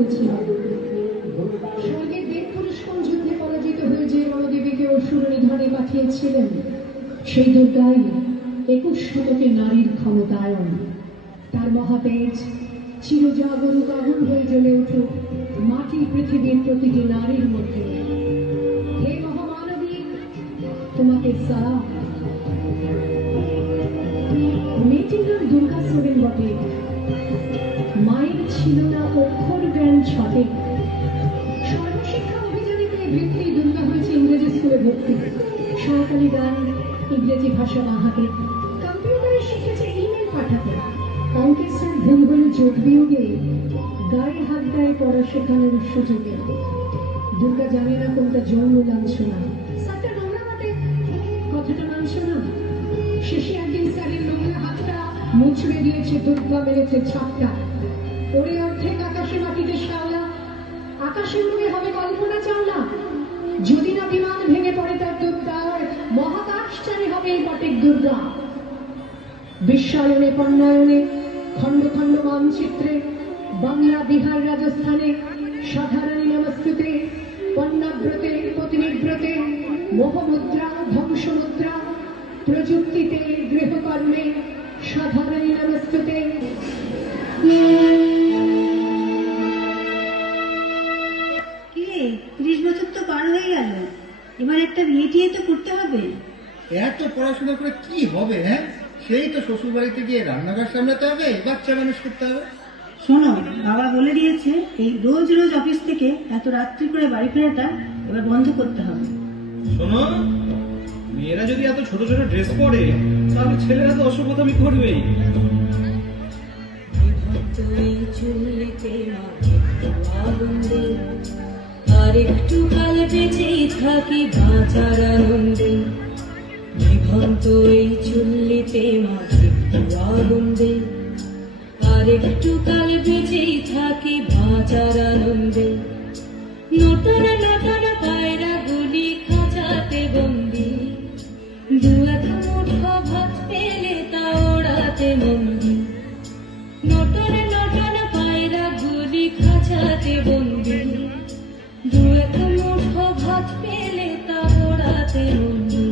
করেছিল। স্বর্গের দেব পুরুষ কোন যুদ্ধে পরাজিত হয়ে যে রণদেবীকে অসুর নিধনে পাঠিয়েছিলেন, সেই দুর্গাই 21 শতকে নারীর ক্ষমতায়ন। তার মহাতেজ চিরজাগরুক আগুন হয়ে জ্বলে উঠুক মাটির পৃথিবীর প্রতিটি নারীর মধ্যে। হে মহামানবী, তোমাকে সালাম। মেয়েটির নাম দুর্গা সোরেন বটে, মায়ের ছিল না অক্ষর জ্ঞান সঠিক। সর্বশিক্ষা অভিযানিতে বৃত্তি দুর্গা হয়েছে ইংরেজি স্কুলে ভর্তি। সরকারি গান, ইংরেজি ভাষা বাহাতে, কম্পিউটারে শিখেছে ইমেল পাঠাতে। অঙ্কের স্যার ভুল হলে যোগ বিয়োগে গায়ে হাত দেয় পড়া শেখানোর সুযোগে। দুর্গা জানে না কোনটা যৌন লাঞ্ছনা, স্যারটা নোংরা হাতে কথাটা মানছে না। শেষে একদিন স্যারের নোংরা হাতটা মুচড়ে দিয়েছে, দুর্গা মেরেছে ছাপটা। ওরে অর্ধেক আকাশে মাটিতে শাওলা, আকাশে উড়ে হবে কল্পনা চাওলা। যদি না বিমান ভেঙে পড়ে তার দুর্গার, মহাকাশ চারে হবে এই বটেক দুর্গা। বিশ্বায়নে পণ্যায়নে খণ্ড খণ্ড মানচিত্রে, বাংলা বিহার রাজস্থানে সাধারণী নমস্তুতে, পণ্যাব্রতে পত্নীব্রতে, মোহমুদ্রা ধ্বংসমুদ্রা, প্রযুক্তিতে গৃহকর্মে সাধারণী নমস্তুতে। কি রে, 30 বছর তো পার হয়ে গেল, এবার একটা বিয়ে টিয়ে তো করতে হবে। এত পড়াশোনা করে কি হবে? হ্যাঁ, সেই তো শ্বশুর বাড়িতে গিয়ে রান্নাঘর সামলাতে হবে, বাচ্চা মানুষ করতে হবে। শোনো, বাবা বলে দিয়েছে এই রোজ রোজ অফিস থেকে এত রাত্রি করে বাড়ি ফেরাটা এবার বন্ধ করতে হবে। শোনো, মেয়েরা যদি এত ছোট ছোট ড্রেস পরে তাহলে ছেলেরা তো অসভ্যতামি করবেই। আর একটু কাল বেঁচেই থাকি বাঁচার আনন্দে, বিভক্ত এই চুল্লিতে মাঝে আনন্দে। আর একটু কাল বেঁচেই থাকি বাঁচার আনন্দে, নতুন নতুন পায়রা গুলি খাঁচাতে বন্দি, দু এক মুঠো ভাত পেলে তা ওড়াতে মন্দি। নতুন নতুন পায়রা গুলি খাঁচাতে বন্দি, দু এক মুঠো ভাত পেলে তা ওড়াতে মন্দি।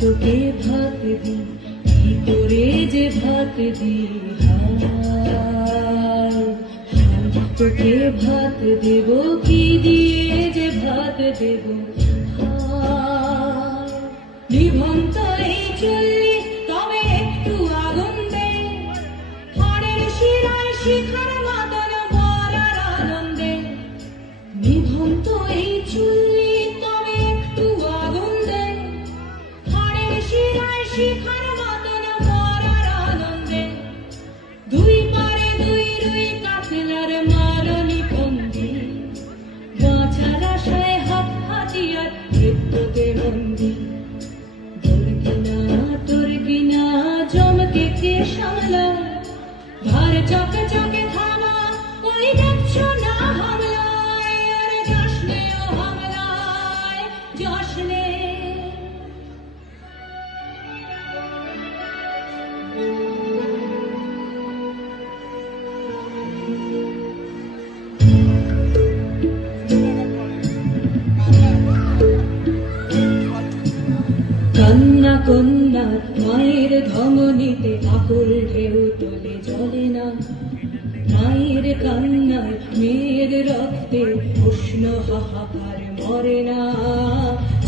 তোকে ভাত দি, কি করে যে ভাত দি, তোকে ভাত দেব কি দিয়ে যে ভাত দেব। নিভন্ত এই চুল্লি তবে একটু আগুন দে, খড়ের শিরায় শিখার মাদন মরার আনন্দে। নিভন্ত এই চুল্লি তবে একটু আগুন দে, খড়ের শিরায় শিখার মাদন মরার আনন্দে। দুই পারে দুই রুই কাতলার মারণি ফন্দি, বাঁচার আশায় হাত হাতিয়ার মৃত্যুতে বন্দি। তোর কিনা জমকে কে সামলায়, ধার চকে চকে থামা ওই দেখছো না হামলায়। আর যাসনে ও হামলায় যাসনে। কন্যা কন্যা মায়ের ধমনীতে আকুল ঢেউ তোলে জলে না, মায়ের কান্নায় মেয়ের রক্তে উষ্ণ হাহাকার মরে না।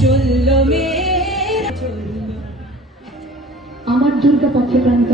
চলল মেয়ের চলল। আমার দুর্গা পথে প্রান্ত